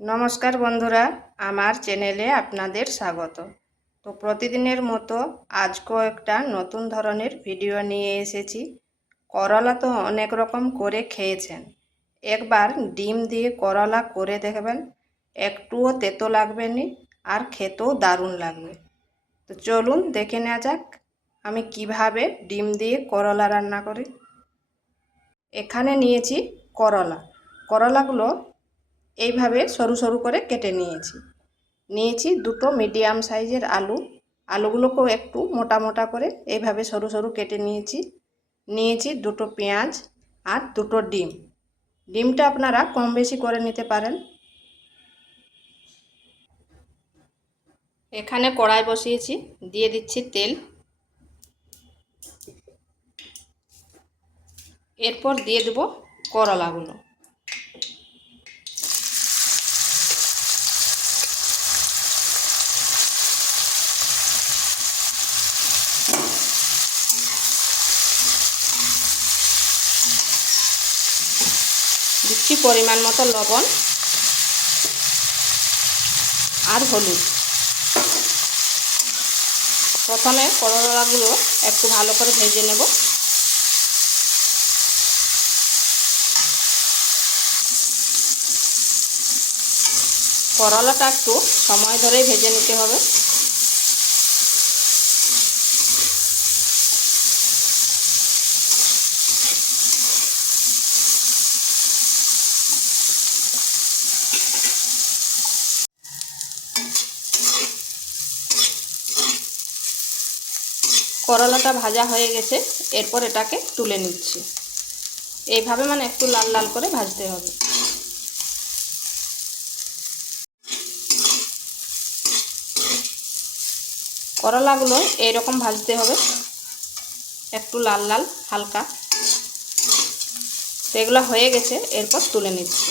নমস্কার বন্ধুরা, আমার চ্যানেলে আপনাদের স্বাগত। তো প্রতিদিনের মতো আজকেও একটা নতুন ধরনের ভিডিও নিয়ে এসেছি। করলা তো অনেক রকম করে খেয়েছেন, একবার ডিম দিয়ে করলা করে দেখবেন, একটুও তেতো লাগবে না আর খেতেও দারুণ লাগবে। তো চলুন দেখে নেওয়া যাক আমি কিভাবে ডিম দিয়ে করলা রান্না করি। এখানে নিয়েছি করলাগুলো এইভাবে সরু সরু করে কেটে নিয়েছি দুটো মিডিয়াম সাইজের আলুগুলোকেও একটু মোটা মোটা করে এইভাবে সরু সরু কেটে নিয়েছি দুটো পেঁয়াজ আর দুটো ডিমটা আপনারা কম বেশি করে নিতে পারেন। এখানে কড়াই বসিয়েছি, দিয়ে দিচ্ছি তেল, এরপর দিয়ে দেব করলাগুলো। দিচ্ছি পরিমাণ মতো লবণ আর হলুদ। প্রথমে করলাগুলো একটু ভালো করে ভেজে নেব। করলাটা একটু সময় ধরে ভেজে নিতে হবে। করলাটা ভাজা হয়ে গেছে, এরপর এটাকে তুলে নিচ্ছি। এইভাবে একটু লাল লাল করে ভাজতে হবে। করলাগুলো এইরকম ভাজতে হবে, একটু লাল লাল হালকা। তো এগুলো হয়ে গেছে, এরপর তুলে নিচ্ছি।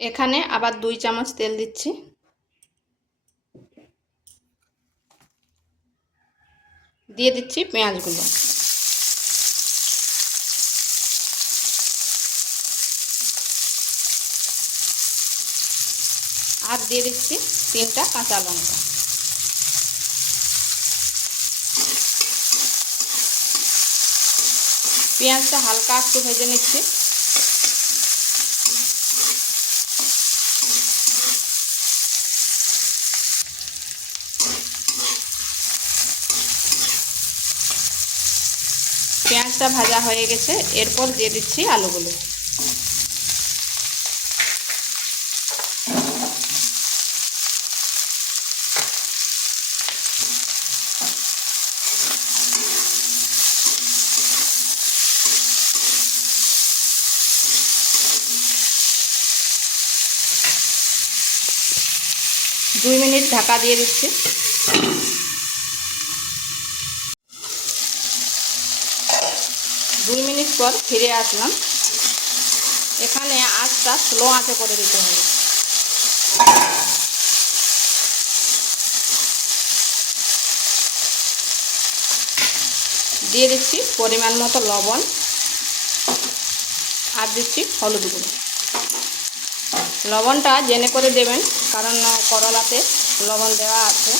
এখানে আবার 2 চামচ তেল দিচ্ছি, দিয়ে দিচ্ছি পেঁয়াজগুলো। আর দিয়ে দিচ্ছি 3টা কাঁচা লঙ্কা। পেঁয়াজটা হালকা একটু ভেজে নিচ্ছি। পেঁয়াজটা ভাজা হয়ে গেছে, এরপর দিয়ে দিচ্ছি আলুগুলো। দু মিনিট ঢাকা দিয়ে দিচ্ছি। 2 মিনিট পর ফিরে আসলাম। এখানে আঁচটা স্লো আঁচে করে দিতে হবে। দিয়ে দিচ্ছি পরিমাণ মতো লবণ আর দিচ্ছি হলুদ গুঁড়ো। লবণটা জেনে করে দেবেন, কারণ করলাতে লবণ দেওয়া আছে।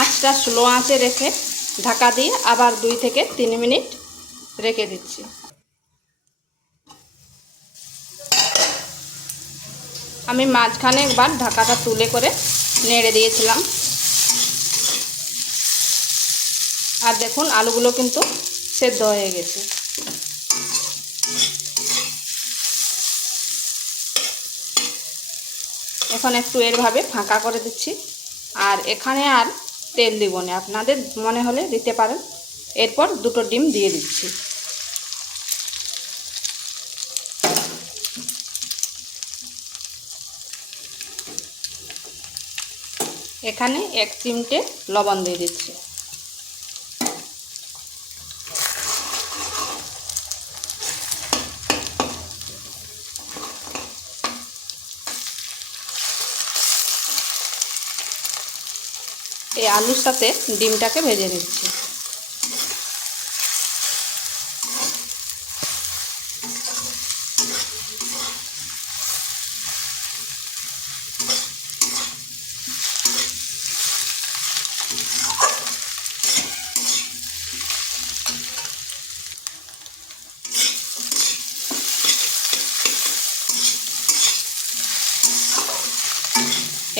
আঁচটা স্লো আঁচে রেখে ঢাকা দিয়ে আবার 2 থেকে 3 মিনিট রেখে দিচ্ছি। আমি মাঝখানে একবার ঢাকাটা তুলে করে নেড়ে দিয়েছিলাম। আর দেখুন আলুগুলো কিন্তু সেদ্ধ হয়ে গেছে। এখন একটু এরভাবে ফাঁকা করে দিচ্ছি। আর এখানে আর তেল দিব না, আপনাদের মনে হলে দিতে পারেন। এরপর দুটো ডিম দিয়ে দিচ্ছি। এখানে 1 চিমটে লবণ দিয়ে দিচ্ছি। এই আলুর সাথে ডিমটাকে ভেজে নিচ্ছি।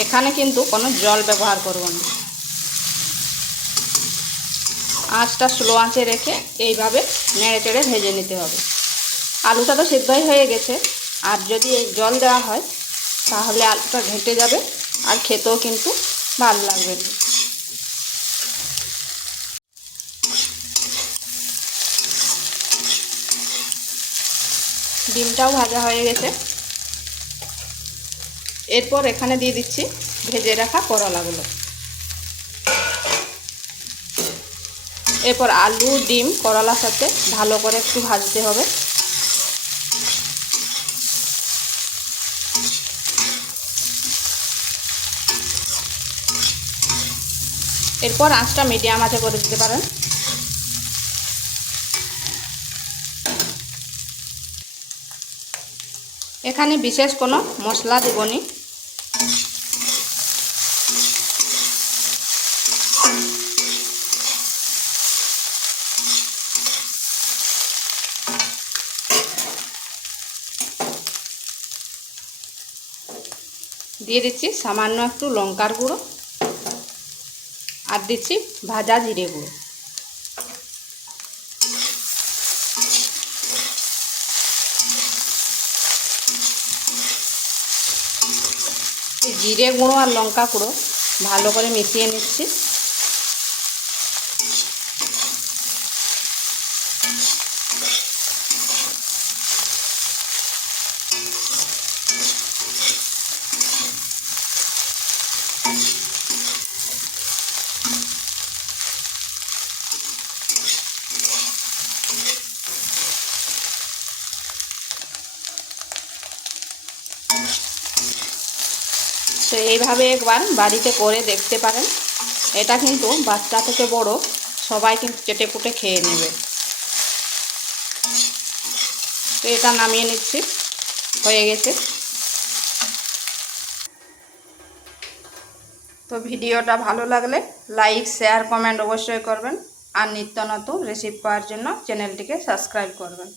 এখানে কিন্তু কোনো জল ব্যবহার করব না। আঁচটা স্লো আঁচে রেখে এইভাবে নেড়ে চেড়ে ভেজে নিতে হবে। আলুটা তো সেদ্ধই হয়ে গেছে, আর যদি এই জল দেওয়া হয় তাহলে আলুটা ঘেঁটে যাবে আর খেতেও কিন্তু ভালো লাগবে না। ডিমটাও ভাজা হয়ে গেছে। এরপর এখানে দিয়ে দিচ্ছি ভেজে রাখা করলাগুলো। এরপর আলু, ডিম, করলার সাথে ভালো করে একটু ভাজতে হবে। এরপর আঁচটা মিডিয়াম আঁচে করে দিতে পারেন। এখানে বিশেষ কোনো মশলা দেবনি। দিয়ে দিচ্ছি সামান্য একটু লঙ্কার গুঁড়ো আর দিচ্ছি ভাজা জিরে গুঁড়ো। এই জিরে গুঁড়ো আর লঙ্কা গুঁড়ো ভালো করে মিশিয়ে নিচ্ছি। তো এইভাবে একবার বাড়িতে করে দেখতে পারেন। এটা কিন্তু বাচ্চা থেকে বড় সবাই কিন্তু চেটেপুটে খেয়ে নেবে। তো এটা নামিয়ে নিচ্ছি, হয়ে গেছে। তো ভিডিওটা ভালো লাগলে লাইক, শেয়ার, কমেন্ট অবশ্যই করবেন। আর নিত্য নতুন রেসিপি পাওয়ার জন্য চ্যানেলটিকে সাবস্ক্রাইব করবেন।